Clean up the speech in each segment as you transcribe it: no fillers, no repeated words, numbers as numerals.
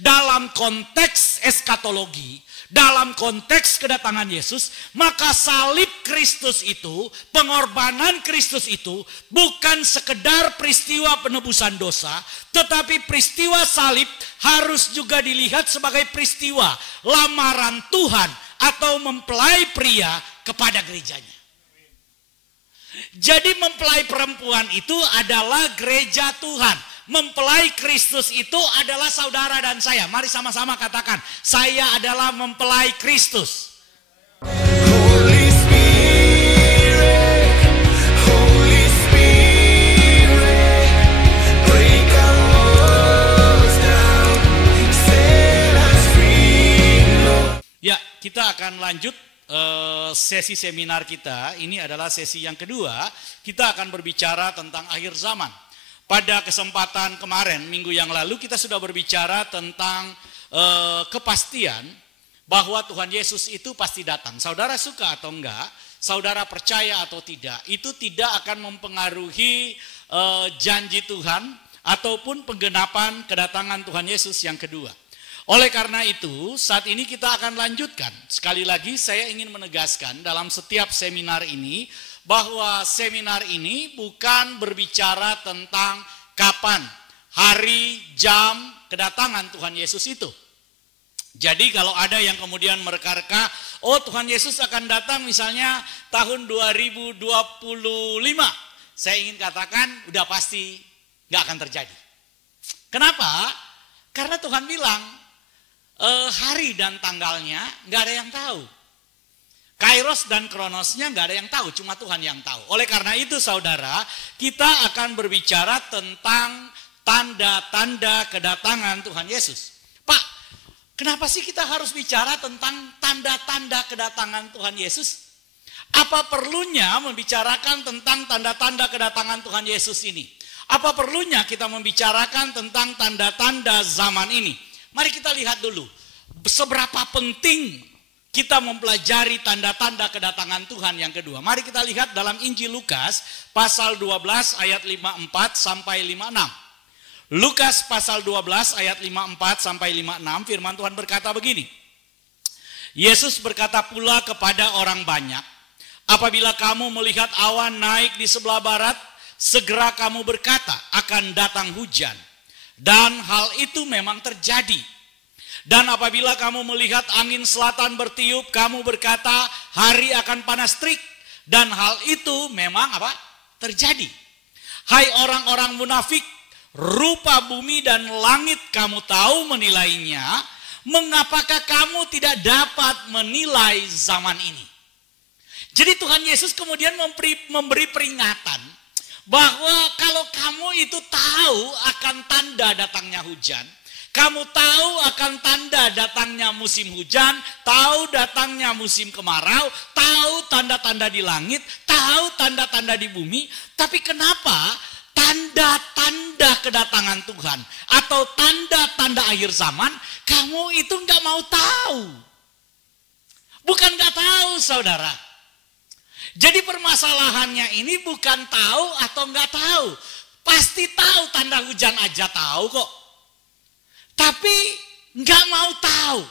Dalam konteks eskatologi, dalam konteks kedatangan Yesus, maka salib Kristus itu, pengorbanan Kristus itu bukan sekedar peristiwa penebusan dosa, tetapi peristiwa salib harus juga dilihat sebagai peristiwa lamaran Tuhan atau mempelai pria kepada gerejanya. Jadi mempelai perempuan itu adalah gereja Tuhan. Mempelai Kristus itu adalah saudara dan saya. Mari sama-sama katakan, saya adalah mempelai Kristus. Holy Spirit, Holy Spirit, break our walls down, set us free, Lord. Ya, kita akan lanjut sesi seminar kita. Ini adalah sesi yang kedua. Kita akan berbicara tentang akhir zaman. Pada kesempatan kemarin, minggu yang lalu, kita sudah berbicara tentang kepastian bahwa Tuhan Yesus itu pasti datang. Saudara suka atau enggak, saudara percaya atau tidak, itu tidak akan mempengaruhi janji Tuhan ataupun penggenapan kedatangan Tuhan Yesus yang kedua. Oleh karena itu, saat ini kita akan lanjutkan. Sekali lagi saya ingin menegaskan dalam setiap seminar ini, bahwa seminar ini bukan berbicara tentang kapan, hari, jam kedatangan Tuhan Yesus itu. Jadi kalau ada yang kemudian mereka-reka, oh Tuhan Yesus akan datang misalnya tahun 2025. Saya ingin katakan udah pasti gak akan terjadi. Kenapa? Karena Tuhan bilang hari dan tanggalnya gak ada yang tahu. Kairos dan kronosnya nggak ada yang tahu, cuma Tuhan yang tahu. Oleh karena itu saudara, kita akan berbicara tentang tanda-tanda kedatangan Tuhan Yesus. Pak, kenapa sih kita harus bicara tentang tanda-tanda kedatangan Tuhan Yesus? Apa perlunya membicarakan tentang tanda-tanda kedatangan Tuhan Yesus ini? Apa perlunya kita membicarakan tentang tanda-tanda zaman ini? Mari kita lihat dulu, seberapa penting kita mempelajari tanda-tanda kedatangan Tuhan yang kedua. Mari kita lihat dalam Injil Lukas pasal 12 ayat 54 sampai 56. Lukas pasal 12 ayat 54 sampai 56, firman Tuhan berkata begini. Yesus berkata pula kepada orang banyak, apabila kamu melihat awan naik di sebelah barat, segera kamu berkata akan datang hujan. Dan hal itu memang terjadi. Dan apabila kamu melihat angin selatan bertiup, kamu berkata hari akan panas terik. Dan hal itu memang apa? Terjadi. Hai orang-orang munafik, rupa bumi dan langit kamu tahu menilainya. Mengapakah kamu tidak dapat menilai zaman ini? Jadi Tuhan Yesus kemudian memberi peringatan bahwa kalau kamu itu tahu akan tanda datangnya hujan, kamu tahu akan tanda datangnya musim hujan, tahu datangnya musim kemarau, tahu tanda-tanda di langit, tahu tanda-tanda di bumi. Tapi kenapa tanda-tanda kedatangan Tuhan atau tanda-tanda akhir zaman kamu itu nggak mau tahu? Bukan nggak tahu saudara. Jadi permasalahannya ini bukan tahu atau nggak tahu. Pasti tahu tanda hujan aja tahu kok. Tapi nggak mau tahu.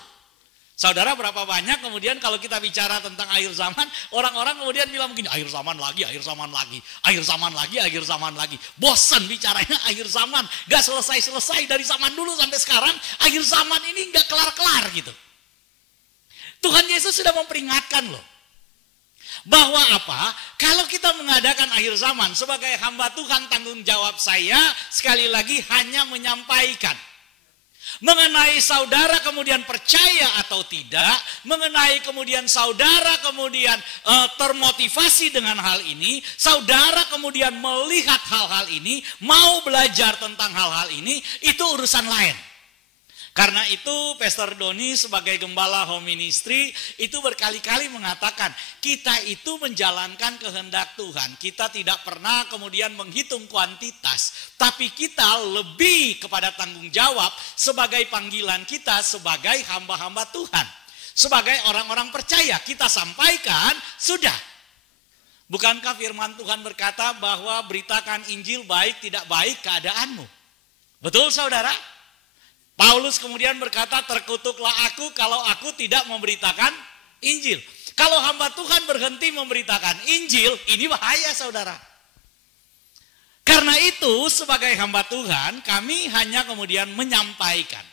Saudara, berapa banyak kemudian kalau kita bicara tentang akhir zaman, orang-orang kemudian bilang begini, akhir zaman lagi, akhir zaman lagi, akhir zaman lagi, akhir zaman lagi. Bosan bicaranya akhir zaman, nggak selesai-selesai dari zaman dulu sampai sekarang, akhir zaman ini nggak kelar-kelar gitu. Tuhan Yesus sudah memperingatkan loh. Bahwa apa? Kalau kita mengadakan akhir zaman sebagai hamba Tuhan, tanggung jawab saya sekali lagi hanya menyampaikan. Mengenai saudara kemudian percaya atau tidak, mengenai kemudian saudara kemudian termotivasi dengan hal ini, saudara kemudian melihat hal-hal ini, mau belajar tentang hal-hal ini, itu urusan lain. Karena itu Pastor Doni sebagai gembala home ministry itu berkali-kali mengatakan kita itu menjalankan kehendak Tuhan. Kita tidak pernah kemudian menghitung kuantitas, tapi kita lebih kepada tanggung jawab sebagai panggilan kita sebagai hamba-hamba Tuhan. Sebagai orang-orang percaya kita sampaikan sudah. Bukankah firman Tuhan berkata bahwa beritakan Injil baik tidak baik keadaanmu? Betul saudara? Paulus kemudian berkata, terkutuklah aku kalau aku tidak memberitakan Injil. Kalau hamba Tuhan berhenti memberitakan Injil, ini bahaya saudara. Karena itu sebagai hamba Tuhan kami hanya kemudian menyampaikan.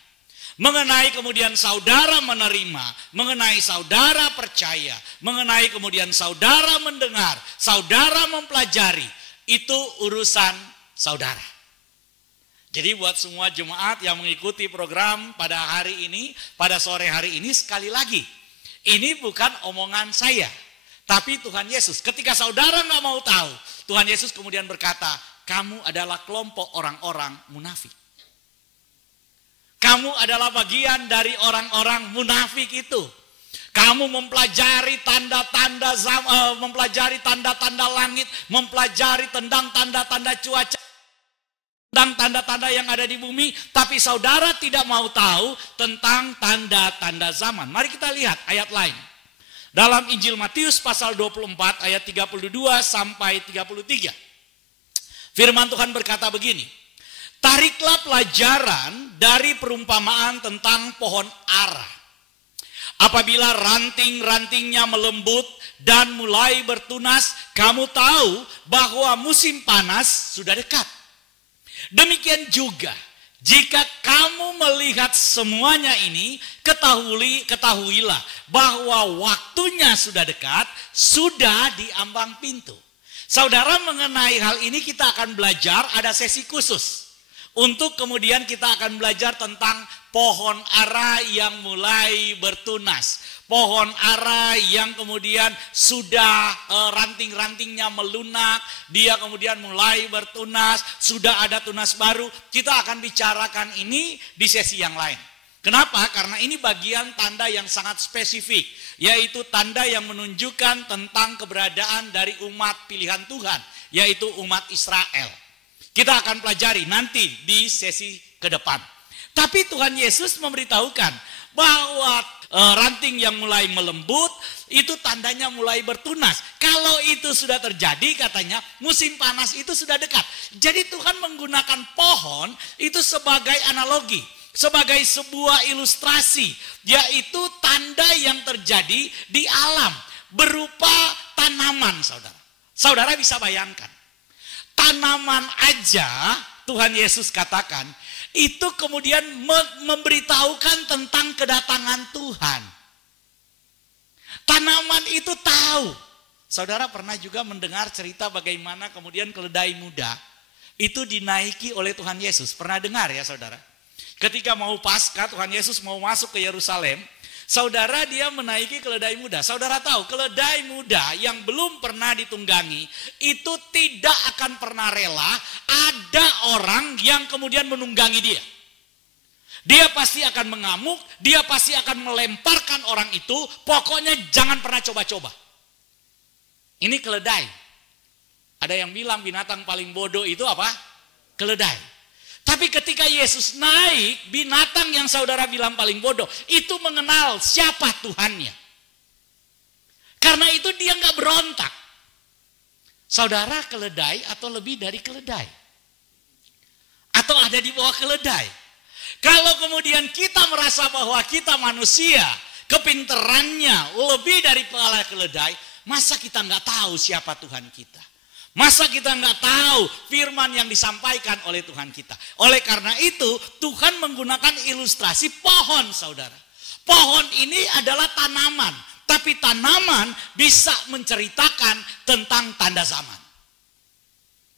Mengenai kemudian saudara menerima, mengenai saudara percaya, mengenai kemudian saudara mendengar, saudara mempelajari, itu urusan saudara. Jadi buat semua jemaat yang mengikuti program pada hari ini, pada sore hari ini, sekali lagi, ini bukan omongan saya, tapi Tuhan Yesus. Ketika saudara nggak mau tahu, Tuhan Yesus kemudian berkata, kamu adalah kelompok orang-orang munafik. Kamu adalah bagian dari orang-orang munafik itu. Kamu mempelajari tanda-tanda mempelajari tanda-tanda langit, mempelajari tentang tanda-tanda cuaca, tentang tanda-tanda yang ada di bumi, tapi saudara tidak mau tahu tentang tanda-tanda zaman. Mari kita lihat ayat lain. Dalam Injil Matius pasal 24 ayat 32 sampai 33. Firman Tuhan berkata begini. Tariklah pelajaran dari perumpamaan tentang pohon ara. Apabila ranting-rantingnya melembut dan mulai bertunas, kamu tahu bahwa musim panas sudah dekat. Demikian juga, jika kamu melihat semuanya ini, ketahuilah bahwa waktunya sudah dekat, sudah di ambang pintu. Saudara, mengenai hal ini kita akan belajar, ada sesi khusus. Untuk kemudian kita akan belajar tentang pohon ara yang mulai bertunas. Pohon ara yang kemudian sudah ranting-rantingnya melunak. Dia kemudian mulai bertunas. Sudah ada tunas baru. Kita akan bicarakan ini di sesi yang lain. Kenapa? Karena ini bagian tanda yang sangat spesifik. Yaitu tanda yang menunjukkan tentang keberadaan dari umat pilihan Tuhan. Yaitu umat Israel. Kita akan pelajari nanti di sesi ke depan. Tapi Tuhan Yesus memberitahukan bahwa ranting yang mulai melembut itu tandanya mulai bertunas. Kalau itu sudah terjadi katanya musim panas itu sudah dekat. Jadi Tuhan menggunakan pohon itu sebagai analogi. Sebagai sebuah ilustrasi. Yaitu tanda yang terjadi di alam. Berupa tanaman saudara. Saudara bisa bayangkan. Tanaman aja Tuhan Yesus katakan itu kemudian memberitahukan tentang kedatangan Tuhan. Tanaman itu tahu. Saudara pernah juga mendengar cerita bagaimana kemudian keledai muda itu dinaiki oleh Tuhan Yesus. Pernah dengar ya saudara? Ketika mau Paskah Tuhan Yesus mau masuk ke Yerusalem, saudara dia menaiki keledai muda. Saudara tahu keledai muda yang belum pernah ditunggangi itu tidak akan pernah rela ada orang yang kemudian menunggangi dia. Dia pasti akan mengamuk, dia pasti akan melemparkan orang itu, pokoknya jangan pernah coba-coba. Ini keledai. Ada yang bilang binatang paling bodoh itu apa? Keledai. Tapi ketika Yesus naik, binatang yang saudara bilang paling bodoh, itu mengenal siapa Tuhannya. Karena itu dia nggak berontak. Saudara keledai atau lebih dari keledai? Atau ada di bawah keledai? Kalau kemudian kita merasa bahwa kita manusia, kepinterannya lebih dari kepala keledai, masa kita nggak tahu siapa Tuhan kita? Masa kita nggak tahu firman yang disampaikan oleh Tuhan kita? Oleh karena itu Tuhan menggunakan ilustrasi pohon saudara. Pohon ini adalah tanaman. Tapi tanaman bisa menceritakan tentang tanda zaman.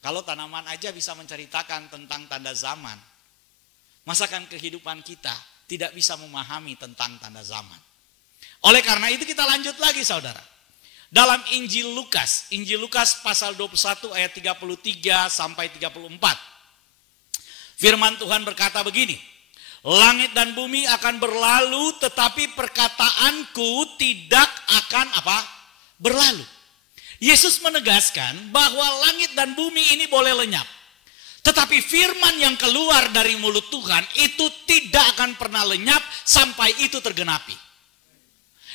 Kalau tanaman aja bisa menceritakan tentang tanda zaman. Masakan kehidupan kita tidak bisa memahami tentang tanda zaman. Oleh karena itu kita lanjut lagi saudara. Dalam Injil Lukas pasal 21 ayat 33 sampai 34. Firman Tuhan berkata begini. Langit dan bumi akan berlalu tetapi perkataanku tidak akan apa? Berlalu. Yesus menegaskan bahwa langit dan bumi ini boleh lenyap. Tetapi firman yang keluar dari mulut Tuhan itu tidak akan pernah lenyap sampai itu tergenapi.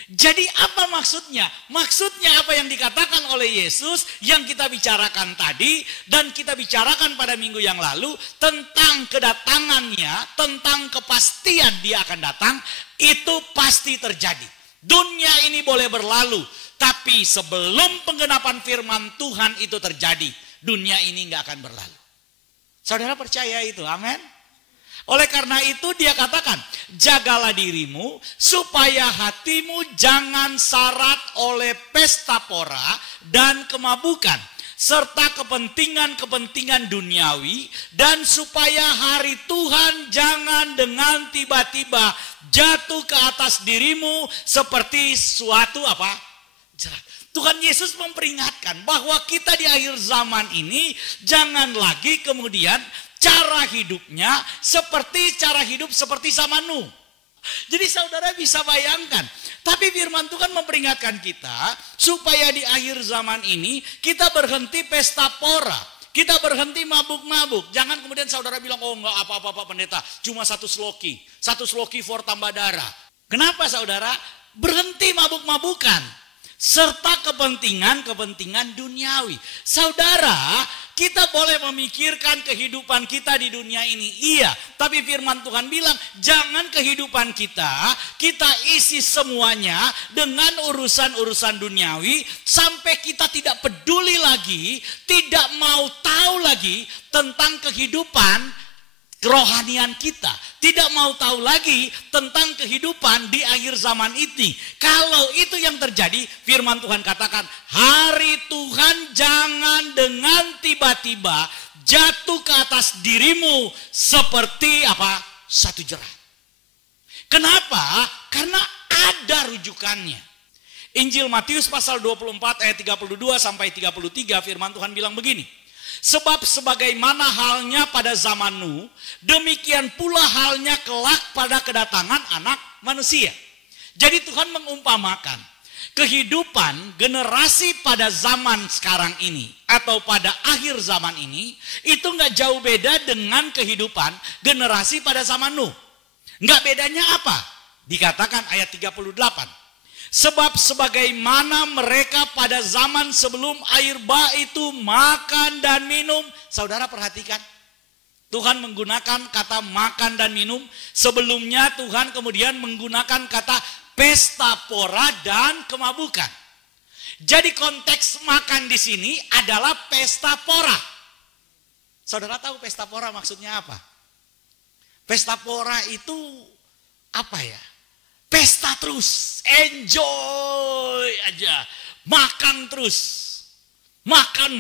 Jadi apa maksudnya? Maksudnya apa yang dikatakan oleh Yesus yang kita bicarakan tadi dan kita bicarakan pada minggu yang lalu tentang kedatangannya, tentang kepastian dia akan datang, itu pasti terjadi. Dunia ini boleh berlalu, tapi sebelum penggenapan firman Tuhan itu terjadi, dunia ini nggak akan berlalu. Saudara percaya itu? Amin. Oleh karena itu dia katakan, jagalah dirimu supaya hatimu jangan syarat oleh pesta pora dan kemabukan, serta kepentingan-kepentingan duniawi, dan supaya hari Tuhan jangan dengan tiba-tiba jatuh ke atas dirimu seperti suatu apa? Jerat. Tuhan Yesus memperingatkan bahwa kita di akhir zaman ini jangan lagi kemudian cara hidupnya seperti zaman Nuh. Jadi saudara bisa bayangkan, tapi firman Tuhan memperingatkan kita supaya di akhir zaman ini kita berhenti pesta pora, kita berhenti mabuk-mabuk. Jangan kemudian saudara bilang, oh enggak apa-apa pendeta, cuma satu sloki for tambah darah. Kenapa saudara? Berhenti mabuk-mabukan serta kepentingan duniawi. Saudara, kita boleh memikirkan kehidupan kita di dunia ini, iya. Tapi firman Tuhan bilang, jangan kehidupan kita isi semuanya dengan urusan-urusan duniawi, sampai kita tidak peduli lagi, tidak mau tahu lagi tentang kehidupan kerohanian kita, tidak mau tahu lagi tentang kehidupan di akhir zaman ini. Kalau itu yang terjadi, firman Tuhan katakan, hari Tuhan jangan dengan tiba-tiba jatuh ke atas dirimu seperti apa? Satu jerat. Kenapa? Karena ada rujukannya. Injil Matius pasal 24 ayat 32 sampai 33, firman Tuhan bilang begini. Sebab sebagaimana halnya pada zaman Nuh, demikian pula halnya kelak pada kedatangan Anak Manusia. Jadi Tuhan mengumpamakan kehidupan generasi pada zaman sekarang ini atau pada akhir zaman ini itu nggak jauh beda dengan kehidupan generasi pada zaman Nuh. Nggak bedanya apa? Dikatakan ayat 38. Sebab sebagaimana mereka pada zaman sebelum air bah itu makan dan minum. Saudara perhatikan. Tuhan menggunakan kata makan dan minum. Sebelumnya Tuhan kemudian menggunakan kata pesta pora dan kemabukan. Jadi konteks makan di sini adalah pesta pora. Saudara tahu pesta pora maksudnya apa? Pesta pora itu apa ya? Pesta terus, enjoy aja, makan terus, makan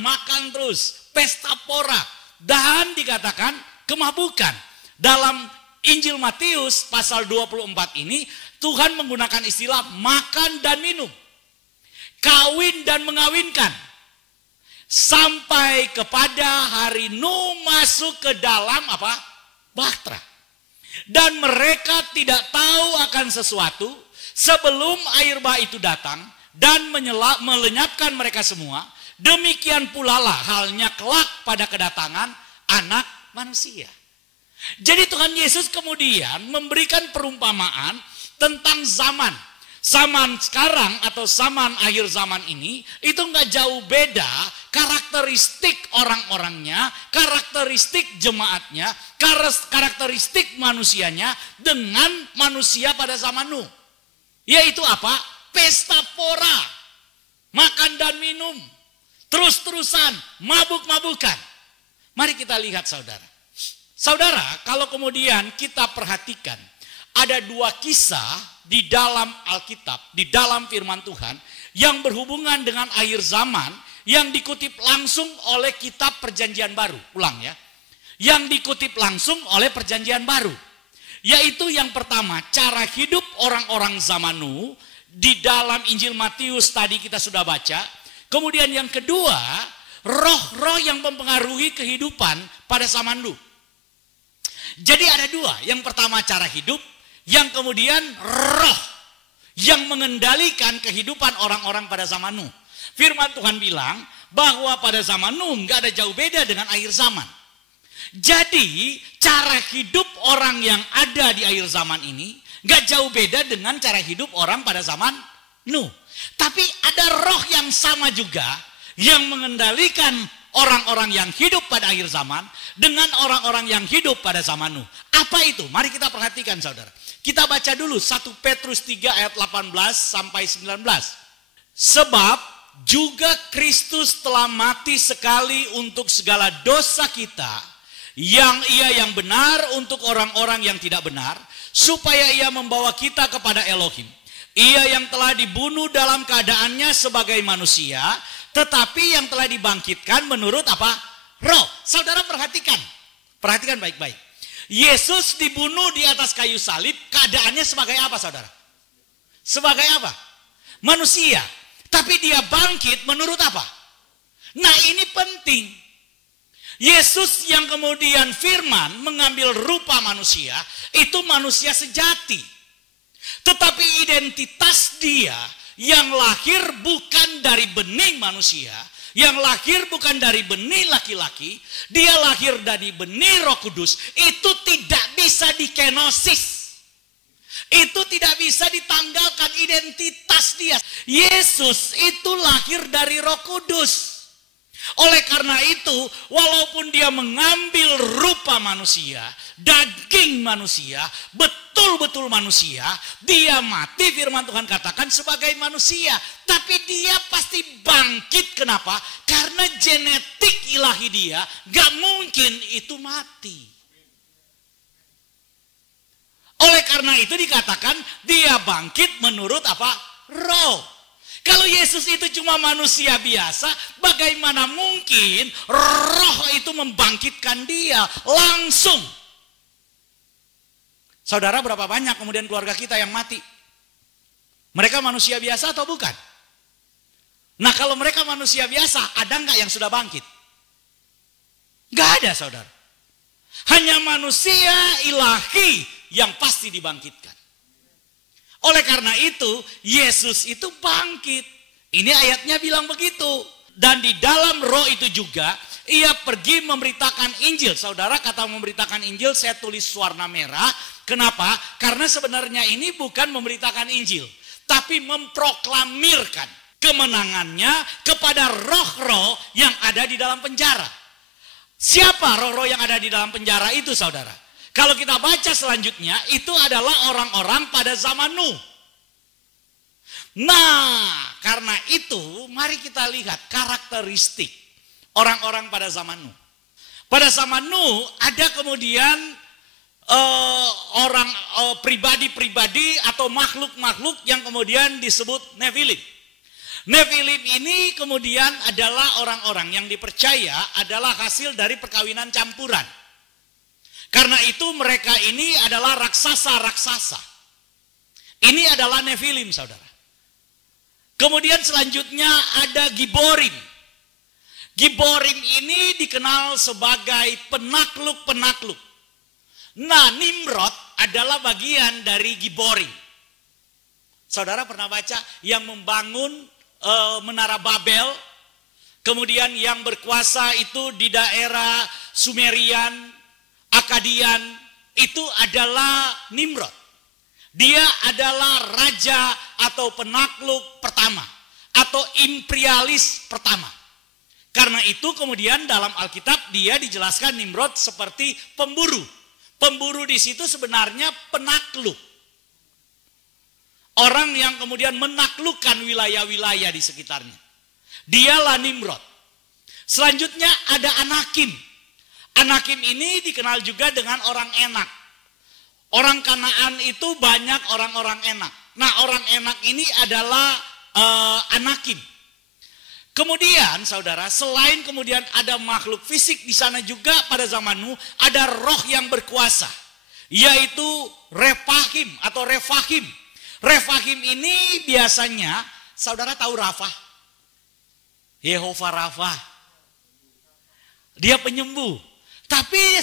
terus, pesta pora. Dan dikatakan kemabukan. Dalam Injil Matius pasal 24 ini, Tuhan menggunakan istilah makan dan minum, kawin dan mengawinkan, sampai kepada hari Nuh masuk ke dalam apa? Bahtera. Dan mereka tidak tahu akan sesuatu sebelum air bah itu datang dan melenyapkan mereka semua. Demikian pula lah halnya kelak pada kedatangan Anak Manusia. Jadi Tuhan Yesus kemudian memberikan perumpamaan tentang zaman. Zaman sekarang atau zaman akhir zaman ini itu nggak jauh beda karakteristik orang-orangnya, karakteristik jemaatnya, karakteristik manusianya dengan manusia pada zaman Nuh. Yaitu apa? Pesta pora, makan dan minum, terus-terusan, mabuk-mabukan. Mari kita lihat saudara. Saudara, kalau kemudian kita perhatikan, ada dua kisah di dalam Alkitab, di dalam firman Tuhan yang berhubungan dengan akhir zaman yang dikutip langsung oleh kitab Perjanjian Baru. Ulang ya. Yang dikutip langsung oleh Perjanjian Baru. Yaitu yang pertama, cara hidup orang-orang zaman Nuh di dalam Injil Matius tadi kita sudah baca. Kemudian yang kedua, roh-roh yang mempengaruhi kehidupan pada zaman Nuh. Jadi ada dua. Yang pertama cara hidup, yang kemudian roh yang mengendalikan kehidupan orang-orang pada zaman Nuh. Firman Tuhan bilang bahwa pada zaman Nuh nggak ada jauh beda dengan akhir zaman. Jadi cara hidup orang yang ada di akhir zaman ini nggak jauh beda dengan cara hidup orang pada zaman Nuh. Tapi ada roh yang sama juga yang mengendalikan orang-orang yang hidup pada akhir zaman dengan orang-orang yang hidup pada zaman Nuh. Apa itu? Mari kita perhatikan saudara. Kita baca dulu 1 Petrus 3 ayat 18 sampai 19. Sebab juga Kristus telah mati sekali untuk segala dosa kita, yang ia yang benar untuk orang-orang yang tidak benar, supaya ia membawa kita kepada Elohim. Ia yang telah dibunuh dalam keadaannya sebagai manusia, tetapi yang telah dibangkitkan menurut apa? Roh. Saudara perhatikan. Perhatikan baik-baik. Yesus dibunuh di atas kayu salib, keadaannya sebagai apa saudara? Sebagai apa? Manusia. Tapi dia bangkit menurut apa? Nah ini penting. Yesus yang kemudian firman mengambil rupa manusia, itu manusia sejati. Tetapi identitas dia yang lahir bukan dari benih manusia, yang lahir bukan dari benih laki-laki, dia lahir dari benih Roh Kudus, itu tidak bisa dikenosis. Itu tidak bisa ditanggalkan identitas dia. Yesus itu lahir dari Roh Kudus. Oleh karena itu, walaupun dia mengambil rupa manusia, daging manusia, betul-betul manusia, dia mati, firman Tuhan katakan sebagai manusia. Tapi dia pasti bangkit, kenapa? Karena genetik ilahi dia, gak mungkin itu mati. Oleh karena itu dikatakan dia bangkit menurut apa? Roh. Kalau Yesus itu cuma manusia biasa, bagaimana mungkin roh itu membangkitkan dia langsung? Saudara, berapa banyak kemudian keluarga kita yang mati? Mereka manusia biasa atau bukan? Nah kalau mereka manusia biasa, ada nggak yang sudah bangkit? Nggak ada saudara. Hanya manusia ilahi yang pasti dibangkitkan. Oleh karena itu, Yesus itu bangkit. Ini ayatnya bilang begitu. Dan di dalam roh itu juga, ia pergi memberitakan Injil. Saudara, kata memberitakan Injil, saya tulis warna merah. Kenapa? Karena sebenarnya ini bukan memberitakan Injil, tapi memproklamirkan kemenangannya kepada roh-roh yang ada di dalam penjara. Siapa roh-roh yang ada di dalam penjara itu, saudara? Kalau kita baca selanjutnya, itu adalah orang-orang pada zaman Nuh. Nah, karena itu mari kita lihat karakteristik orang-orang pada zaman Nuh. Pada zaman Nuh ada kemudian pribadi-pribadi atau makhluk-makhluk yang kemudian disebut Nephilim. Nephilim ini kemudian adalah orang-orang yang dipercaya adalah hasil dari perkawinan campuran. Karena itu mereka ini adalah raksasa-raksasa. Ini adalah Nephilim, saudara. Kemudian selanjutnya ada Giborim. Giborim ini dikenal sebagai penakluk-penakluk. Nah, Nimrod adalah bagian dari Giborim. Saudara pernah baca yang membangun Menara Babel, kemudian yang berkuasa itu di daerah Sumerian, Akadian, itu adalah Nimrod. Dia adalah raja atau penakluk pertama atau imperialis pertama. Karena itu kemudian dalam Alkitab dia dijelaskan Nimrod seperti pemburu. Pemburu di situ sebenarnya penakluk. Orang yang kemudian menaklukkan wilayah-wilayah di sekitarnya. Dialah Nimrod. Selanjutnya ada Anakim. Anakim ini dikenal juga dengan orang enak. Orang Kanaan itu banyak orang-orang enak. Nah, orang enak ini adalah Anakim. Kemudian saudara, selain kemudian ada makhluk fisik di sana juga pada zaman Nuh, ada roh yang berkuasa, yaitu Refahim atau Refahim. Refahim ini biasanya, saudara tahu Rafa? Yehova Rafa. Dia penyembuh. Tapi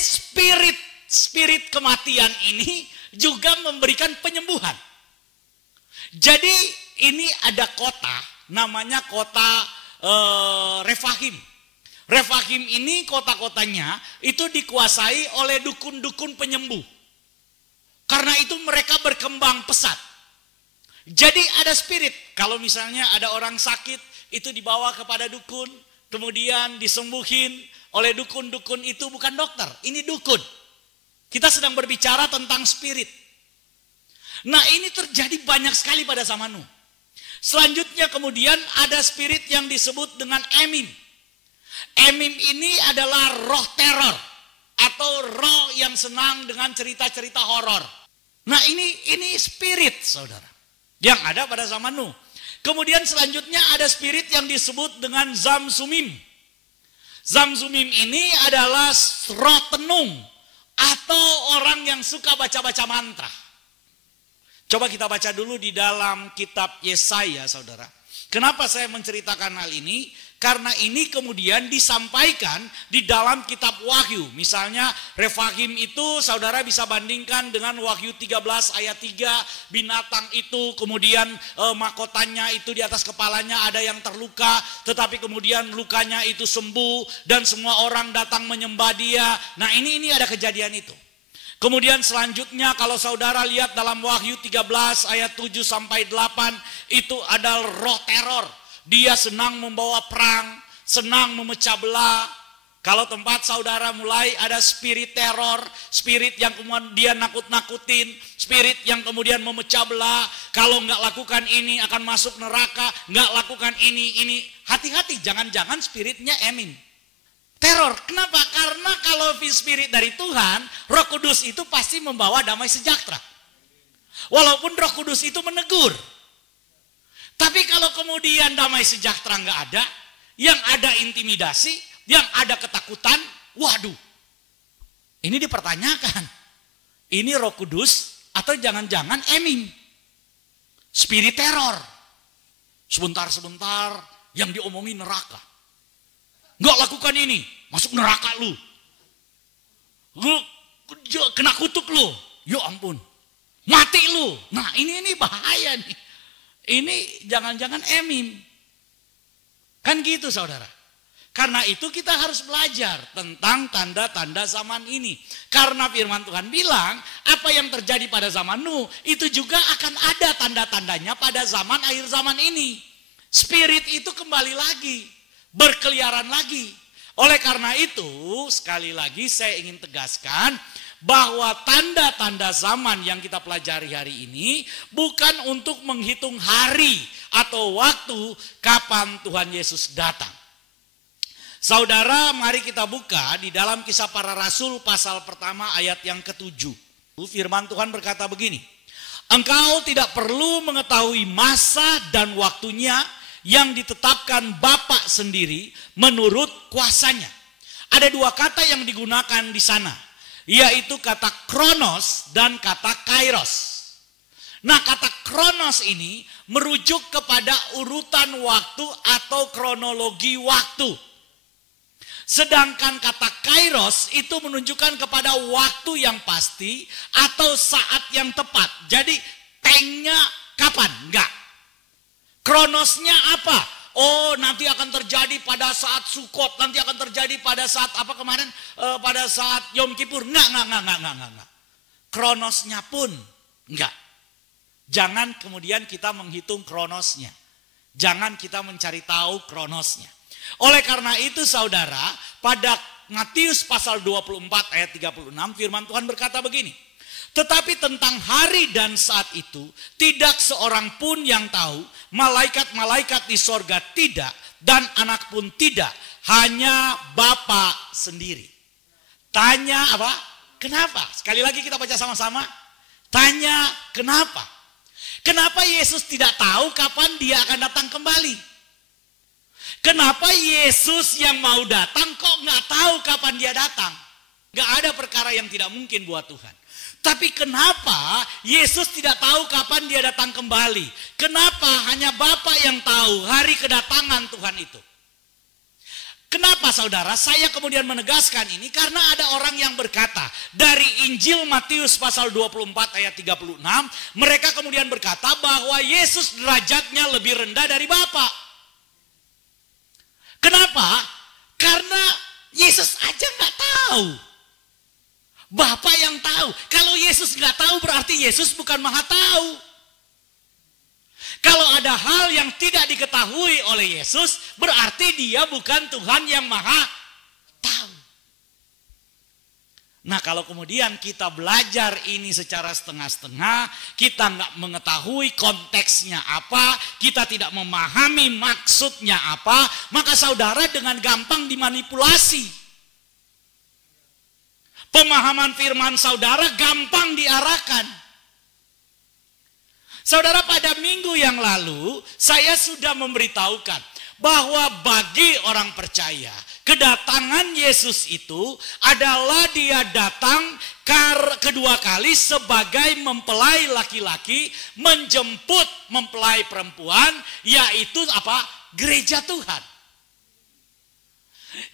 spirit kematian ini juga memberikan penyembuhan. Jadi ini ada kota, namanya kota Refahim. Refahim ini kota-kotanya itu dikuasai oleh dukun-dukun penyembuh. Karena itu mereka berkembang pesat. Jadi ada spirit. Kalau misalnya ada orang sakit, itu dibawa kepada dukun, kemudian disembuhin oleh dukun-dukun itu bukan dokter, ini dukun. Kita sedang berbicara tentang spirit. Nah ini terjadi banyak sekali pada zaman Nuh. Selanjutnya kemudian ada spirit yang disebut dengan emim. Emim ini adalah roh teror atau roh yang senang dengan cerita-cerita horor. Nah ini spirit saudara yang ada pada zaman Nuh. Kemudian selanjutnya ada spirit yang disebut dengan zamzumim. Zamzumim ini adalah roh tenung atau orang yang suka baca-baca mantra. Coba kita baca dulu di dalam kitab Yesaya saudara. Kenapa saya menceritakan hal ini? Karena ini kemudian disampaikan di dalam kitab Wahyu. Misalnya Refahim itu saudara bisa bandingkan dengan Wahyu 13 ayat 3. Binatang itu kemudian mahkotanya itu di atas kepalanya ada yang terluka. Tetapi kemudian lukanya itu sembuh dan semua orang datang menyembah dia. Nah ini ada kejadian itu. Kemudian selanjutnya kalau saudara lihat dalam Wahyu 13 ayat 7 sampai 8. Itu adalah roh teror. Dia senang membawa perang, senang memecah belah. Kalau tempat saudara mulai ada spirit teror, spirit yang kemudian nakut-nakutin, spirit yang kemudian memecah belah. Kalau nggak lakukan ini akan masuk neraka, nggak lakukan ini. Hati-hati, jangan-jangan spiritnya emim. Teror, kenapa? Karena kalau spirit dari Tuhan, Roh Kudus itu pasti membawa damai sejahtera. Walaupun Roh Kudus itu menegur. Tapi kalau kemudian damai sejahtera nggak ada, yang ada intimidasi, yang ada ketakutan, waduh. Ini dipertanyakan. Ini Roh Kudus atau jangan-jangan emim. Spirit teror. Sebentar-sebentar yang diomongin neraka. Nggak lakukan ini, masuk neraka lu. Lu kena kutuk lu. Ya ampun. Mati lu. Nah, ini bahaya nih. Ini jangan-jangan emim. Kan gitu saudara. Karena itu kita harus belajar tentang tanda-tanda zaman ini. Karena firman Tuhan bilang, apa yang terjadi pada zaman Nuh, itu juga akan ada tanda-tandanya pada zaman akhir zaman ini. Spirit itu kembali lagi, berkeliaran lagi. Oleh karena itu, sekali lagi saya ingin tegaskan, bahwa tanda-tanda zaman yang kita pelajari hari ini bukan untuk menghitung hari atau waktu kapan Tuhan Yesus datang. Saudara, mari kita buka di dalam Kisah Para Rasul pasal pertama ayat yang ke-7. Firman Tuhan berkata begini, engkau tidak perlu mengetahui masa dan waktunya yang ditetapkan Bapa sendiri menurut kuasanya. Ada dua kata yang digunakan di sana, yaitu kata kronos dan kata kairos. Nah kata kronos ini merujuk kepada urutan waktu atau kronologi waktu. Sedangkan kata kairos itu menunjukkan kepada waktu yang pasti atau saat yang tepat. Jadi tanknya kapan? Enggak. Kronosnya apa? Oh nanti akan terjadi pada saat Sukot, nanti akan terjadi pada saat apa kemarin, pada saat Yom Kippur. Enggak. Kronosnya pun enggak. Jangan kemudian kita menghitung kronosnya. Jangan kita mencari tahu kronosnya. Oleh karena itu saudara, pada Matius pasal 24 ayat 36 firman Tuhan berkata begini. Tetapi tentang hari dan saat itu tidak seorang pun yang tahu, malaikat-malaikat di sorga tidak, dan anak pun tidak, hanya Bapa sendiri. Tanya apa? Kenapa? Sekali lagi kita baca sama-sama. Tanya kenapa? Kenapa Yesus tidak tahu kapan dia akan datang kembali? Kenapa Yesus yang mau datang kok nggak tahu kapan dia datang? Nggak ada perkara yang tidak mungkin buat Tuhan. Tapi kenapa Yesus tidak tahu kapan dia datang kembali? Kenapa hanya Bapa yang tahu hari kedatangan Tuhan itu? Kenapa saudara? Saya kemudian menegaskan ini karena ada orang yang berkata dari Injil Matius pasal 24 ayat 36, mereka kemudian berkata bahwa Yesus derajatnya lebih rendah dari Bapa. Kenapa? Karena Yesus aja nggak tahu. Bapa yang tahu. Kalau Yesus nggak tahu berarti Yesus bukan maha tahu. Kalau ada hal yang tidak diketahui oleh Yesus, berarti dia bukan Tuhan yang maha tahu. Nah, kalau kemudian kita belajar ini secara setengah-setengah, kita nggak mengetahui konteksnya apa, kita tidak memahami maksudnya apa, maka saudara dengan gampang dimanipulasi. Pemahaman firman saudara gampang diarahkan. Saudara, pada minggu yang lalu saya sudah memberitahukan bahwa bagi orang percaya, kedatangan Yesus itu adalah dia datang kedua kali sebagai mempelai laki-laki menjemput mempelai perempuan, yaitu apa? Gereja Tuhan.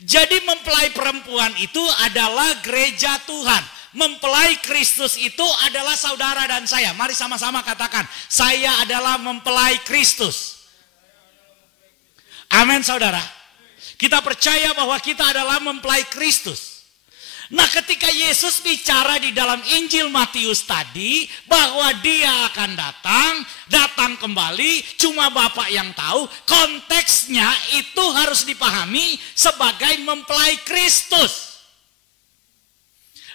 Jadi mempelai perempuan itu adalah gereja Tuhan. Mempelai Kristus itu adalah saudara dan saya. Mari sama-sama katakan, saya adalah mempelai Kristus. Amin, saudara. Kita percaya bahwa kita adalah mempelai Kristus. Nah, ketika Yesus bicara di dalam Injil Matius tadi bahwa dia akan datang kembali, cuma Bapa yang tahu, konteksnya itu harus dipahami sebagai mempelai Kristus.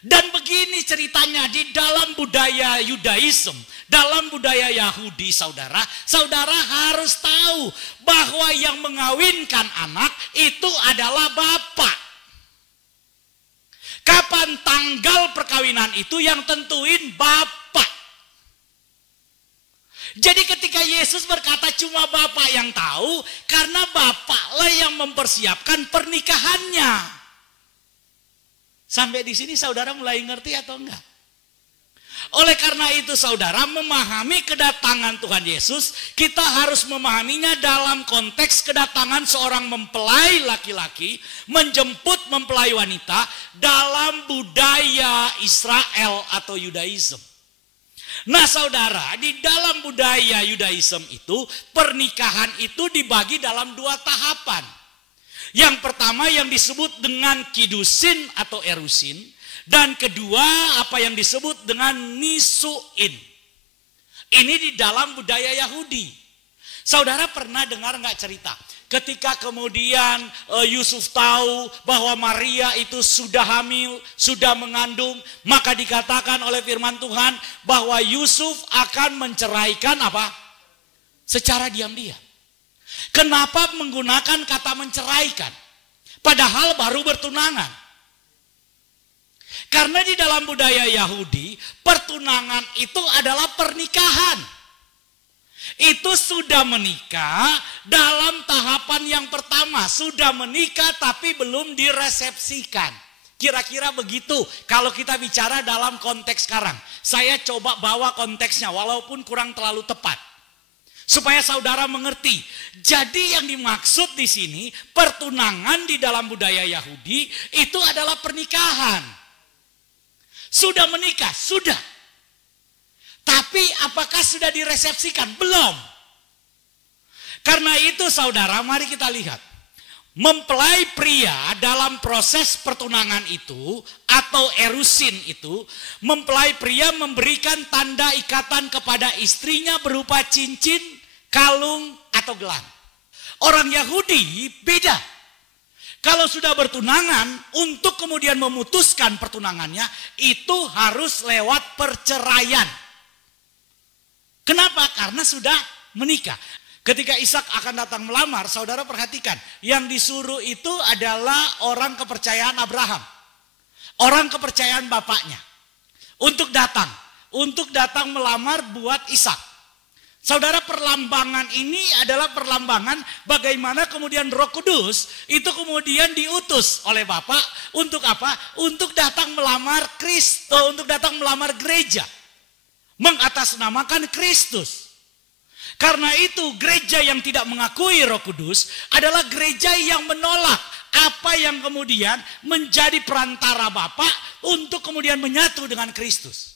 Dan begini ceritanya di dalam budaya Yudaism, dalam budaya Yahudi, saudara harus tahu bahwa yang mengawinkan anak itu adalah bapak. Kapan tanggal perkawinan itu yang tentuin bapak. Jadi ketika Yesus berkata cuma bapak yang tahu, karena bapaklah yang mempersiapkan pernikahannya. Sampai di sini saudara mulai ngerti atau enggak? Oleh karena itu saudara, memahami kedatangan Tuhan Yesus, kita harus memahaminya dalam konteks kedatangan seorang mempelai laki-laki menjemput mempelai wanita dalam budaya Israel atau Yudaism. Nah saudara, di dalam budaya Yudaism itu pernikahan itu dibagi dalam dua tahapan. Yang pertama yang disebut dengan kidusin atau erusin. Dan kedua apa yang disebut dengan nisuin. Ini di dalam budaya Yahudi. Saudara pernah dengar nggak cerita? Ketika kemudian Yusuf tahu bahwa Maria itu sudah hamil, sudah mengandung. Maka dikatakan oleh firman Tuhan bahwa Yusuf akan menceraikan apa? Secara diam-diam. Kenapa menggunakan kata menceraikan? Padahal baru bertunangan. Karena di dalam budaya Yahudi, pertunangan itu adalah pernikahan. Itu sudah menikah dalam tahapan yang pertama. Sudah menikah tapi belum diresepsikan. Kira-kira begitu kalau kita bicara dalam konteks sekarang. Saya coba bawa konteksnya walaupun kurang terlalu tepat. Supaya saudara mengerti. Jadi yang dimaksud di sini pertunangan di dalam budaya Yahudi itu adalah pernikahan. Sudah menikah, sudah. Tapi apakah sudah diresepsikan? Belum. Karena itu saudara, mari kita lihat. Mempelai pria dalam proses pertunangan itu atau erusin itu, mempelai pria memberikan tanda ikatan kepada istrinya berupa cincin, kalung, atau gelang. Orang Yahudi beda. Kalau sudah bertunangan, untuk kemudian memutuskan pertunangannya, itu harus lewat perceraian. Kenapa? Karena sudah menikah. Ketika Ishak akan datang melamar, saudara perhatikan, yang disuruh itu adalah orang kepercayaan Abraham. Orang kepercayaan bapaknya. Untuk datang melamar buat Ishak. Saudara, perlambangan ini adalah perlambangan bagaimana kemudian Roh Kudus itu kemudian diutus oleh Bapa untuk apa? Untuk datang melamar Kristus, untuk datang melamar gereja. Mengatasnamakan Kristus. Karena itu gereja yang tidak mengakui Roh Kudus adalah gereja yang menolak apa yang kemudian menjadi perantara Bapa untuk kemudian menyatu dengan Kristus.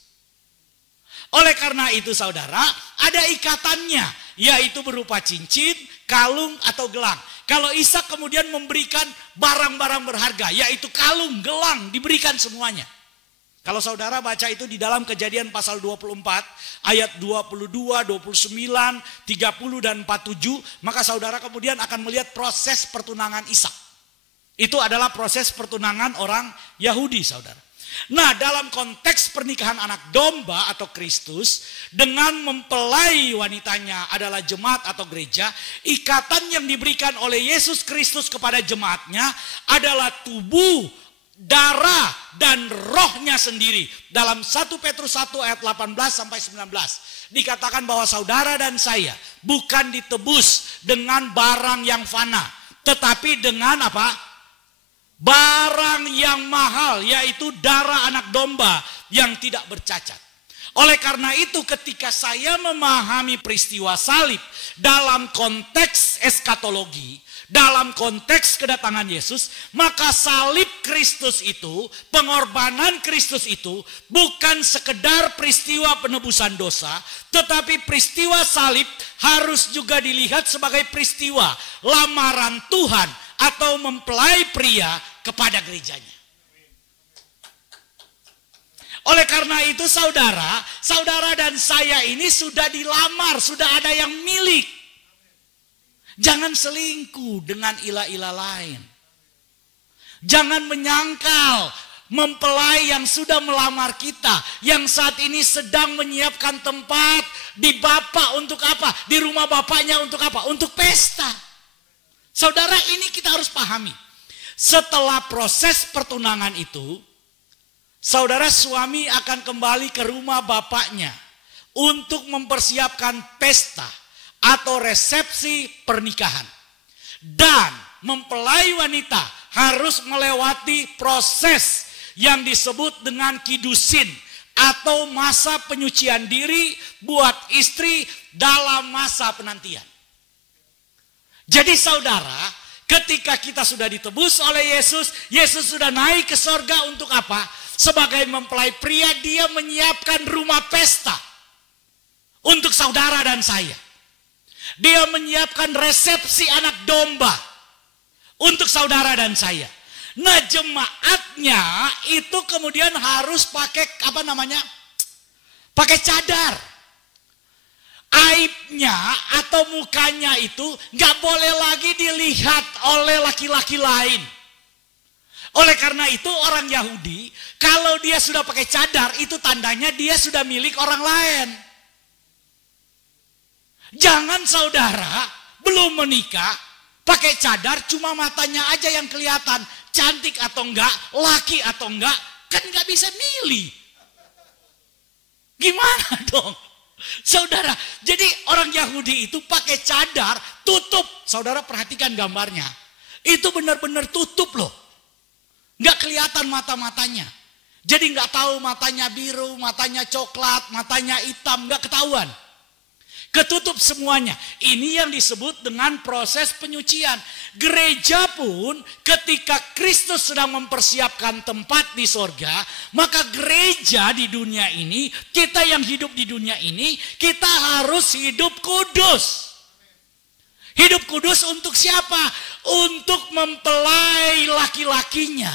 Oleh karena itu saudara, ada ikatannya, yaitu berupa cincin, kalung, atau gelang. Kalau Ishak kemudian memberikan barang-barang berharga, yaitu kalung, gelang, diberikan semuanya. Kalau saudara baca itu di dalam Kejadian pasal 24, ayat 22, 29, 30 dan 47, maka saudara kemudian akan melihat proses pertunangan Ishak. Itu adalah proses pertunangan orang Yahudi, saudara. Nah, dalam konteks pernikahan anak domba atau Kristus dengan mempelai wanitanya adalah jemaat atau gereja, ikatan yang diberikan oleh Yesus Kristus kepada jemaatnya adalah tubuh, darah dan rohnya sendiri. Dalam 1 Petrus 1 ayat 18 sampai 19 dikatakan bahwa saudara dan saya bukan ditebus dengan barang yang fana, tetapi dengan apa? Barang yang mahal, yaitu darah anak domba yang tidak bercacat. Oleh karena itu ketika saya memahami peristiwa salib dalam konteks eskatologi, dalam konteks kedatangan Yesus, maka salib Kristus itu, pengorbanan Kristus itu bukan sekedar peristiwa penebusan dosa, tetapi peristiwa salib harus juga dilihat sebagai peristiwa lamaran Tuhan atau mempelai pria kepada gerejanya. Oleh karena itu saudara dan saya ini sudah dilamar, sudah ada yang milik. Jangan selingkuh dengan ilah-ilah lain. Jangan menyangkal mempelai yang sudah melamar kita, yang saat ini sedang menyiapkan tempat di bapak untuk apa? Di rumah bapaknya untuk apa? Untuk pesta. Saudara, ini kita harus pahami. Setelah proses pertunangan itu, saudara suami akan kembali ke rumah bapaknya untuk mempersiapkan pesta atau resepsi pernikahan. Dan mempelai wanita harus melewati proses yang disebut dengan kidusin atau masa penyucian diri buat istri dalam masa penantian. Jadi saudara, ketika kita sudah ditebus oleh Yesus, Yesus sudah naik ke sorga untuk apa? Sebagai mempelai pria, dia menyiapkan rumah pesta untuk saudara dan saya. Dia menyiapkan resepsi anak domba untuk saudara dan saya. Nah, jemaatnya itu kemudian harus pakai pakai cadar. Aibnya atau mukanya itu nggak boleh lagi dilihat oleh laki-laki lain. Oleh karena itu orang Yahudi, kalau dia sudah pakai cadar, itu tandanya dia sudah milik orang lain. Jangan saudara belum menikah pakai cadar, cuma matanya aja yang kelihatan, cantik atau enggak, laki atau enggak, kan enggak bisa milih. Gimana dong? Saudara, jadi orang Yahudi itu pakai cadar tutup. Saudara perhatikan gambarnya. Itu benar-benar tutup loh. Enggak kelihatan mata-matanya. Jadi enggak tahu matanya biru, matanya coklat, matanya hitam, enggak ketahuan. Ketutup semuanya. Ini yang disebut dengan proses penyucian. Gereja pun ketika Kristus sedang mempersiapkan tempat di sorga, maka gereja di dunia ini, kita yang hidup di dunia ini, kita harus hidup kudus. Hidup kudus untuk siapa? Untuk mempelai laki-lakinya.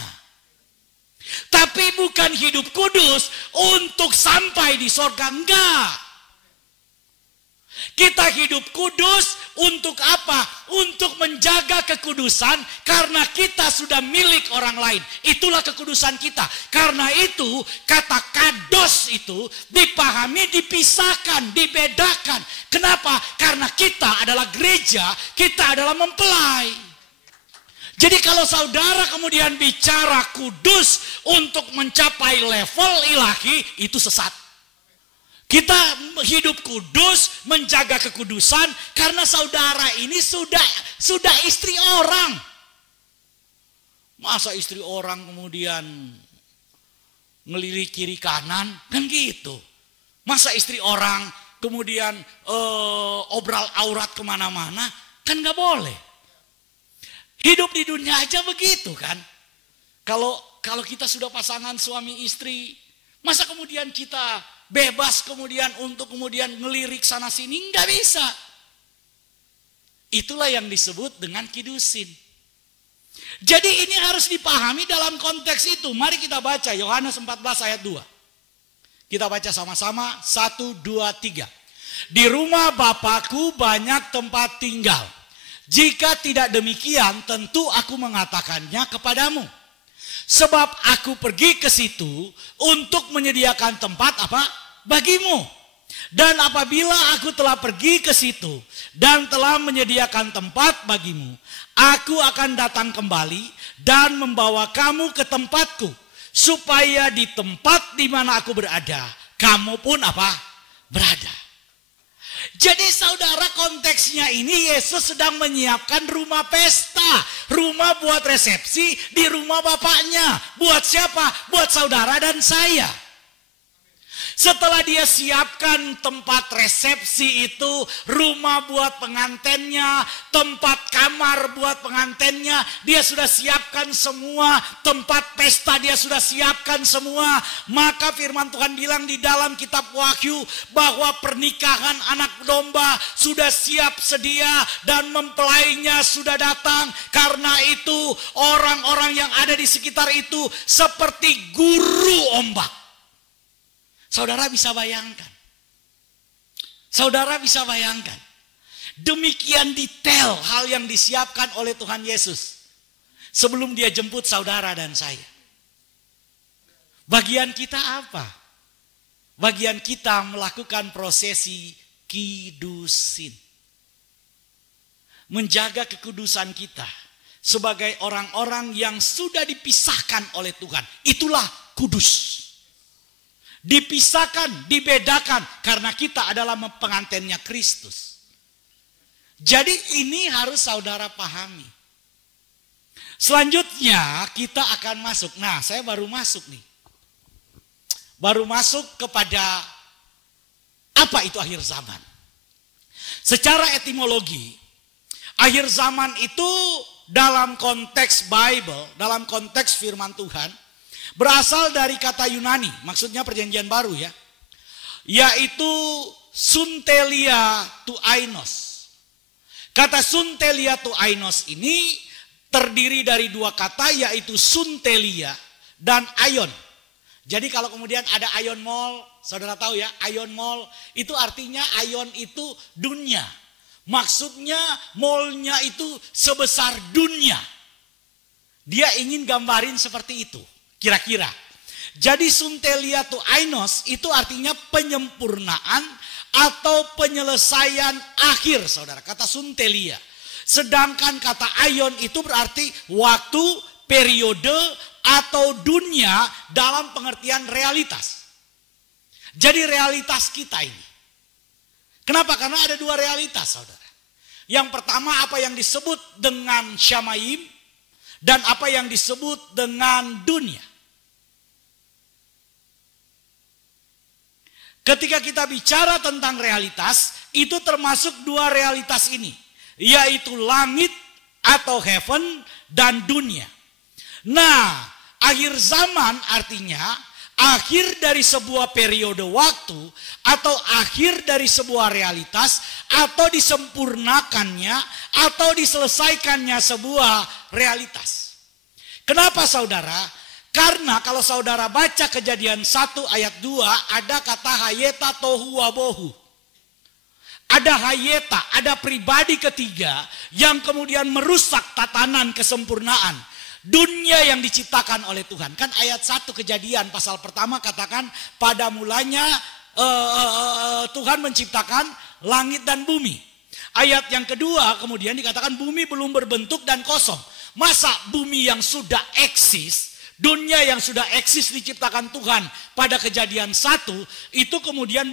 Tapi bukan hidup kudus untuk sampai di sorga, enggak. Kita hidup kudus untuk apa? Untuk menjaga kekudusan karena kita sudah milik orang lain. Itulah kekudusan kita. Karena itu kata kados itu dipahami, dipisahkan, dibedakan. Kenapa? Karena kita adalah gereja, kita adalah mempelai. Jadi kalau saudara kemudian bicara kudus untuk mencapai level ilahi, itu sesat. Kita hidup kudus, menjaga kekudusan karena saudara ini sudah istri orang. Masa istri orang kemudian ngelirik kiri kanan, kan gitu. Masa istri orang kemudian obral aurat kemana-mana, kan gak boleh. Hidup di dunia aja begitu kan. Kalau kita sudah pasangan suami istri, masa kemudian kita bebas kemudian untuk kemudian ngelirik sana sini, nggak bisa. Itulah yang disebut dengan kidusin. Jadi ini harus dipahami dalam konteks itu. Mari kita baca Yohanes 14 ayat 2. Kita baca sama-sama, 1, 2, 3. Di rumah Bapakku banyak tempat tinggal. Jika tidak demikian, tentu aku mengatakannya kepadamu. Sebab aku pergi ke situ untuk menyediakan tempat apa? Bagimu. Dan apabila aku telah pergi ke situ dan telah menyediakan tempat bagimu, aku akan datang kembali dan membawa kamu ke tempatku, supaya di tempat di mana aku berada, kamu pun apa? Berada. Jadi saudara, konteksnya ini Yesus sedang menyiapkan rumah pesta, rumah buat resepsi di rumah Bapaknya. Buat siapa? Buat saudara dan saya. Setelah dia siapkan tempat resepsi itu, rumah buat pengantennya, tempat kamar buat pengantennya, dia sudah siapkan semua, tempat pesta dia sudah siapkan semua. Maka firman Tuhan bilang di dalam kitab Wahyu bahwa pernikahan anak domba sudah siap sedia dan mempelainya sudah datang. Karena itu orang-orang yang ada di sekitar itu seperti guru ombak. Saudara bisa bayangkan. Saudara bisa bayangkan. Demikian detail hal yang disiapkan oleh Tuhan Yesus sebelum dia jemput saudara dan saya. Bagian kita apa? Bagian kita melakukan prosesi kidusin. Menjaga kekudusan kita sebagai orang-orang yang sudah dipisahkan oleh Tuhan. Itulah kudus. Dipisahkan, dibedakan karena kita adalah pengantinnya Kristus. Jadi ini harus saudara pahami. Selanjutnya kita akan masuk. Nah, saya baru masuk nih. Baru masuk kepada apa itu akhir zaman. Secara etimologi, akhir zaman itu dalam konteks Bible, dalam konteks firman Tuhan, berasal dari kata Yunani, maksudnya perjanjian baru ya. Yaitu suntelia tu ainos. Kata suntelia tu ainos ini terdiri dari dua kata, yaitu suntelia dan aion. Jadi kalau kemudian ada ion mall, saudara tahu ya, ion mall itu artinya ion itu dunia. Maksudnya mallnya itu sebesar dunia. Dia ingin gambarin seperti itu. Kira-kira. Jadi suntelia tu ainos itu artinya penyempurnaan atau penyelesaian akhir, saudara. Kata suntelia. Sedangkan kata aion itu berarti waktu, periode, atau dunia dalam pengertian realitas. Jadi realitas kita ini. Kenapa? Karena ada dua realitas, saudara. Yang pertama apa yang disebut dengan Shamayim dan apa yang disebut dengan dunia. Ketika kita bicara tentang realitas, itu termasuk dua realitas ini, yaitu langit atau heaven dan dunia. Nah, akhir zaman artinya akhir dari sebuah periode waktu atau akhir dari sebuah realitas atau disempurnakannya atau diselesaikannya sebuah realitas. Kenapa saudara? Karena kalau saudara baca Kejadian 1 ayat 2 ada kata hayeta tohu wabohu. Ada hayeta, ada pribadi ketiga yang kemudian merusak tatanan kesempurnaan. Dunia yang diciptakan oleh Tuhan. Kan ayat 1 Kejadian pasal pertama katakan pada mulanya Tuhan menciptakan langit dan bumi. Ayat yang kedua kemudian dikatakan bumi belum berbentuk dan kosong. Masa bumi yang sudah eksis, dunia yang sudah eksis diciptakan Tuhan pada Kejadian 1 itu kemudian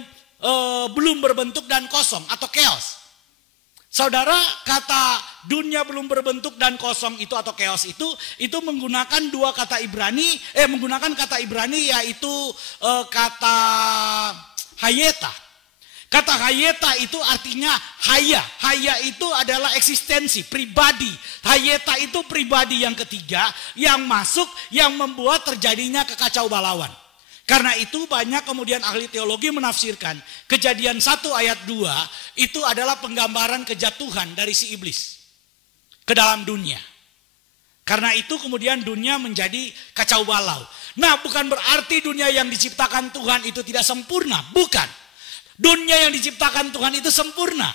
belum berbentuk dan kosong atau chaos. Saudara, kata dunia belum berbentuk dan kosong itu atau chaos itu menggunakan dua kata Ibrani, menggunakan kata Ibrani yaitu kata hayeta. Kata hayeta itu artinya haya. Haya itu adalah eksistensi, pribadi. Hayeta itu pribadi yang ketiga yang masuk yang membuat terjadinya kekacau balauan. Karena itu banyak kemudian ahli teologi menafsirkan Kejadian 1 ayat 2 itu adalah penggambaran kejatuhan dari si iblis ke dalam dunia. Karena itu kemudian dunia menjadi kacau balau. Nah, bukan berarti dunia yang diciptakan Tuhan itu tidak sempurna. Bukan. Dunia yang diciptakan Tuhan itu sempurna.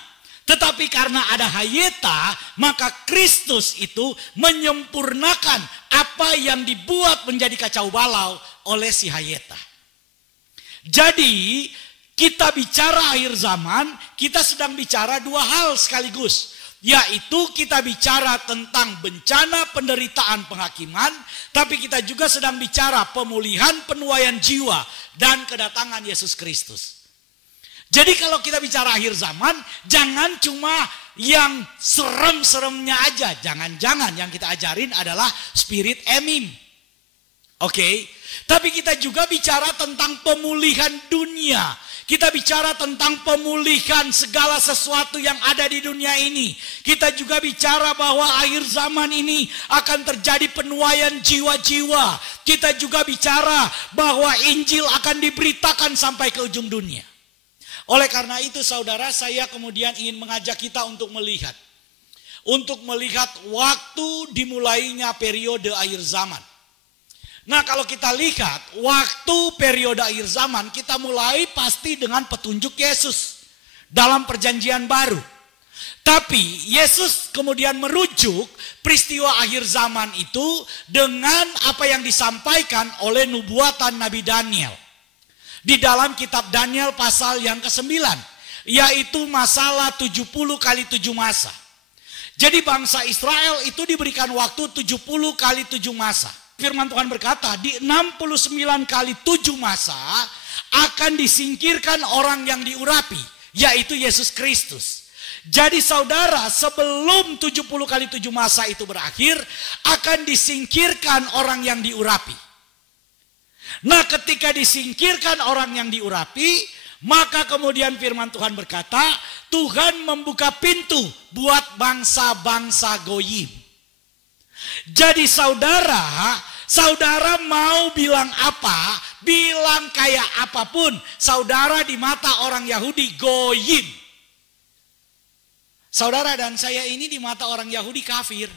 Tetapi karena ada hayeta, maka Kristus itu menyempurnakan apa yang dibuat menjadi kacau balau oleh si hayeta. Jadi, kita bicara akhir zaman, kita sedang bicara dua hal sekaligus. Yaitu kita bicara tentang bencana penderitaan penghakiman, tapi kita juga sedang bicara pemulihan penuaian jiwa dan kedatangan Yesus Kristus. Jadi kalau kita bicara akhir zaman, jangan cuma yang serem-seremnya aja. Jangan-jangan yang kita ajarin adalah spirit emim. Oke? Tapi kita juga bicara tentang pemulihan dunia. Kita bicara tentang pemulihan segala sesuatu yang ada di dunia ini. Kita juga bicara bahwa akhir zaman ini akan terjadi penuaian jiwa-jiwa. Kita juga bicara bahwa Injil akan diberitakan sampai ke ujung dunia. Oleh karena itu saudara, saya kemudian ingin mengajak kita untuk melihat. Untuk melihat waktu dimulainya periode akhir zaman. Nah, kalau kita lihat waktu periode akhir zaman, kita mulai pasti dengan petunjuk Yesus dalam perjanjian baru. Tapi Yesus kemudian merujuk peristiwa akhir zaman itu dengan apa yang disampaikan oleh nubuatan Nabi Daniel. Di dalam kitab Daniel pasal yang ke-9, yaitu masalah 70 kali 7 masa. Jadi bangsa Israel itu diberikan waktu 70 kali 7 masa. Firman Tuhan berkata, di 69 kali 7 masa akan disingkirkan orang yang diurapi, yaitu Yesus Kristus. Jadi saudara, sebelum 70 kali 7 masa itu berakhir, akan disingkirkan orang yang diurapi. Nah, ketika disingkirkan orang yang diurapi, maka kemudian firman Tuhan berkata, Tuhan membuka pintu buat bangsa-bangsa goyim. Jadi saudara mau bilang apa, bilang kayak apapun, saudara di mata orang Yahudi goyim. Saudara dan saya ini di mata orang Yahudi kafir.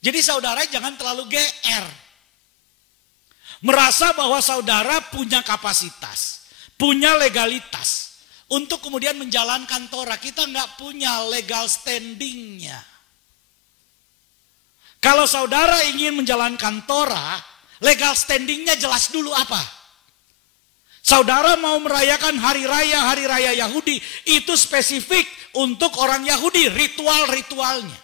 Jadi saudara jangan terlalu GR. Merasa bahwa saudara punya kapasitas, punya legalitas untuk kemudian menjalankan Torah. Kita nggak punya legal standingnya. Kalau saudara ingin menjalankan Torah, legal standingnya jelas dulu apa? Saudara mau merayakan hari raya Yahudi, itu spesifik untuk orang Yahudi, ritual-ritualnya.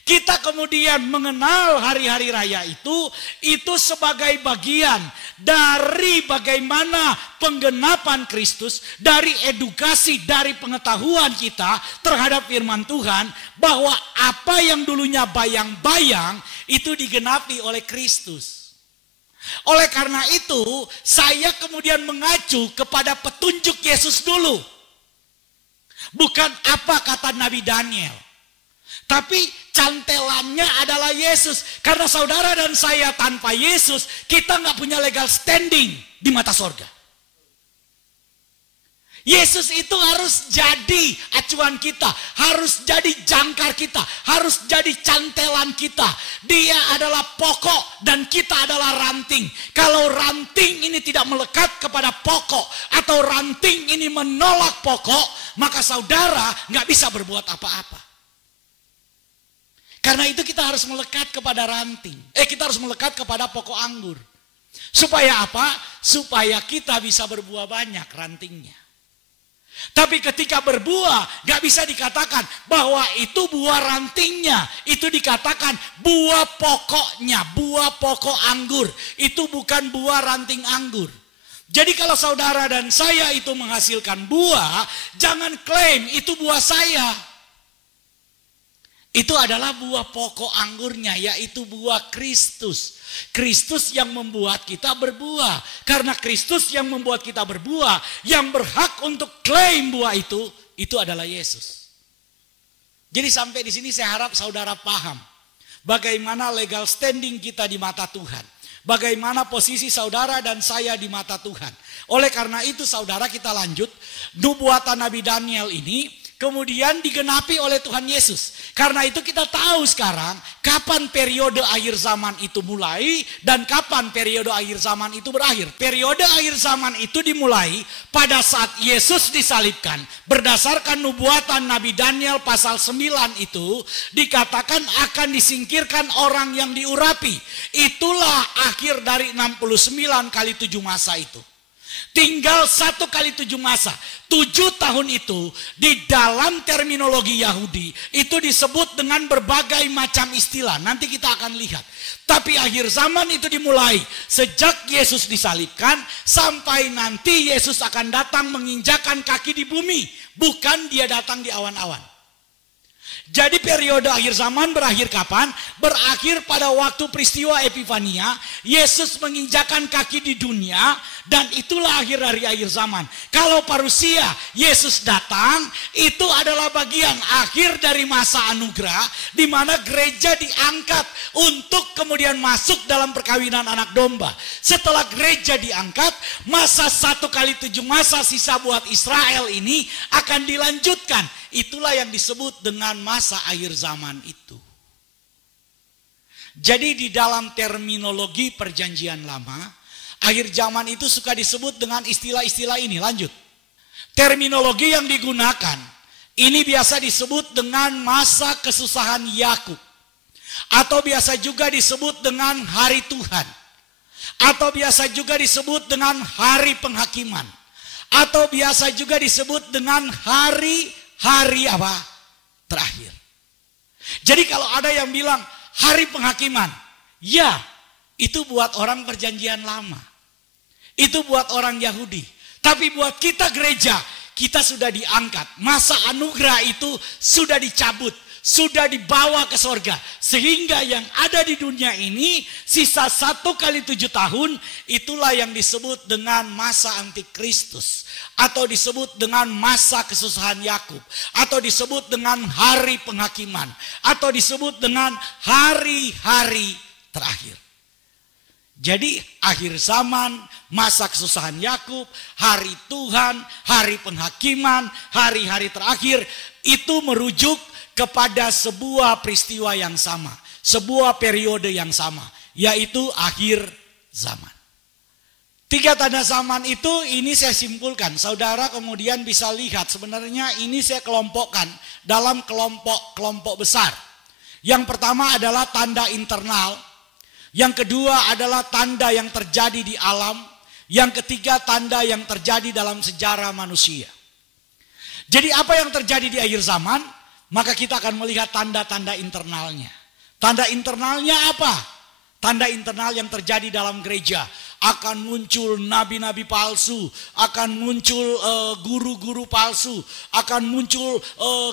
Kita kemudian mengenal hari-hari raya itu sebagai bagian dari bagaimana penggenapan Kristus, dari edukasi, dari pengetahuan kita terhadap firman Tuhan, bahwa apa yang dulunya bayang-bayang itu digenapi oleh Kristus. Oleh karena itu, saya kemudian mengacu kepada petunjuk Yesus dulu. Bukan apa kata Nabi Daniel. Tapi cantelannya adalah Yesus. Karena saudara dan saya tanpa Yesus, kita nggak punya legal standing di mata sorga. Yesus itu harus jadi acuan kita, harus jadi jangkar kita, harus jadi cantelan kita. Dia adalah pokok dan kita adalah ranting. Kalau ranting ini tidak melekat kepada pokok atau ranting ini menolak pokok, maka saudara nggak bisa berbuat apa-apa. Karena itu kita harus melekat kepada ranting. Kita harus melekat kepada pokok anggur. Supaya apa? Supaya kita bisa berbuah banyak rantingnya. Tapi ketika berbuah, gak bisa dikatakan bahwa itu buah rantingnya. Itu dikatakan buah pokoknya, buah pokok anggur. Itu bukan buah ranting anggur. Jadi kalau saudara dan saya itu menghasilkan buah, jangan klaim itu buah saya. Itu adalah buah pokok anggurnya, yaitu buah Kristus. Kristus yang membuat kita berbuah. Karena Kristus yang membuat kita berbuah, yang berhak untuk klaim buah itu adalah Yesus. Jadi sampai di sini saya harap saudara paham bagaimana legal standing kita di mata Tuhan. Bagaimana posisi saudara dan saya di mata Tuhan. Oleh karena itu saudara, kita lanjut. Nubuatan Nabi Daniel ini kemudian digenapi oleh Tuhan Yesus. Karena itu kita tahu sekarang kapan periode akhir zaman itu mulai dan kapan periode akhir zaman itu berakhir. Periode akhir zaman itu dimulai pada saat Yesus disalibkan. Berdasarkan nubuatan Nabi Daniel pasal 9 itu dikatakan akan disingkirkan orang yang diurapi. Itulah akhir dari 69 kali 7 masa itu. Tinggal 1 kali 7 masa. 7 tahun itu di dalam terminologi Yahudi itu disebut dengan berbagai macam istilah. Nanti kita akan lihat. Tapi akhir zaman itu dimulai sejak Yesus disalibkan sampai nanti Yesus akan datang menginjakan kaki di bumi. Bukan dia datang di awan-awan. Jadi periode akhir zaman berakhir kapan? Berakhir pada waktu peristiwa Epifania. Yesus menginjakan kaki di dunia. Dan itulah akhir dari akhir zaman. Kalau parusia Yesus datang, itu adalah bagian akhir dari masa anugerah. Di mana gereja diangkat untuk kemudian masuk dalam perkawinan anak domba. Setelah gereja diangkat, masa 1 kali 7 masa sisa buat Israel ini akan dilanjutkan. Itulah yang disebut dengan masa akhir zaman itu. Jadi di dalam terminologi perjanjian lama, akhir zaman itu suka disebut dengan istilah-istilah ini. Lanjut. Terminologi yang digunakan, ini biasa disebut dengan masa kesusahan Yakub. Atau biasa juga disebut dengan hari Tuhan. Atau biasa juga disebut dengan hari penghakiman. Atau biasa juga disebut dengan hari apa? Terakhir. Jadi kalau ada yang bilang hari penghakiman, ya itu buat orang perjanjian lama. Itu buat orang Yahudi. Tapi buat kita gereja, kita sudah diangkat. Masa anugerah itu sudah dicabut. Sudah dibawa ke sorga. Sehingga yang ada di dunia ini, sisa 1 kali 7 tahun, itulah yang disebut dengan masa antikristus. Atau disebut dengan masa kesusahan Yakub. Atau disebut dengan hari penghakiman. Atau disebut dengan hari-hari terakhir. Jadi akhir zaman, masa kesusahan Yakub, hari Tuhan, hari penghakiman, hari-hari terakhir, itu merujuk kepada sebuah peristiwa yang sama. Sebuah periode yang sama. Yaitu akhir zaman. 3 tanda zaman itu ini saya simpulkan. Saudara kemudian bisa lihat sebenarnya ini saya kelompokkan dalam kelompok besar. Yang pertama adalah tanda internal. Yang kedua adalah tanda yang terjadi di alam. Yang ketiga tanda yang terjadi dalam sejarah manusia. Jadi apa yang terjadi di akhir zaman? Maka kita akan melihat tanda-tanda internalnya. Tanda internalnya apa? Tanda internal yang terjadi dalam gereja. Akan muncul nabi-nabi palsu. Akan muncul guru-guru palsu. Akan muncul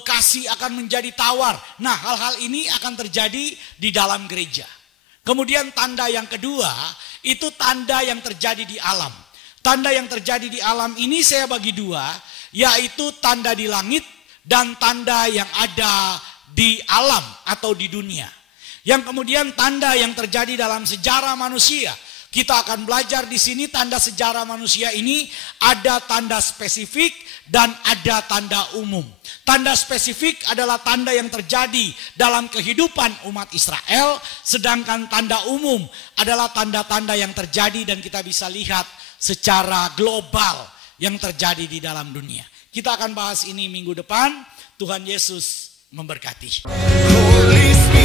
kasih akan menjadi tawar. Nah, hal-hal ini akan terjadi di dalam gereja. Kemudian tanda yang kedua, itu tanda yang terjadi di alam. Tanda yang terjadi di alam ini saya bagi 2, yaitu tanda di langit dan tanda yang ada di alam atau di dunia. Yang kemudian tanda yang terjadi dalam sejarah manusia. Kita akan belajar di sini tanda sejarah manusia ini ada tanda spesifik dan ada tanda umum. Tanda spesifik adalah tanda yang terjadi dalam kehidupan umat Israel, sedangkan tanda umum adalah tanda-tanda yang terjadi dan kita bisa lihat secara global yang terjadi di dalam dunia. Kita akan bahas ini minggu depan. Tuhan Yesus memberkati. Holy Spirit.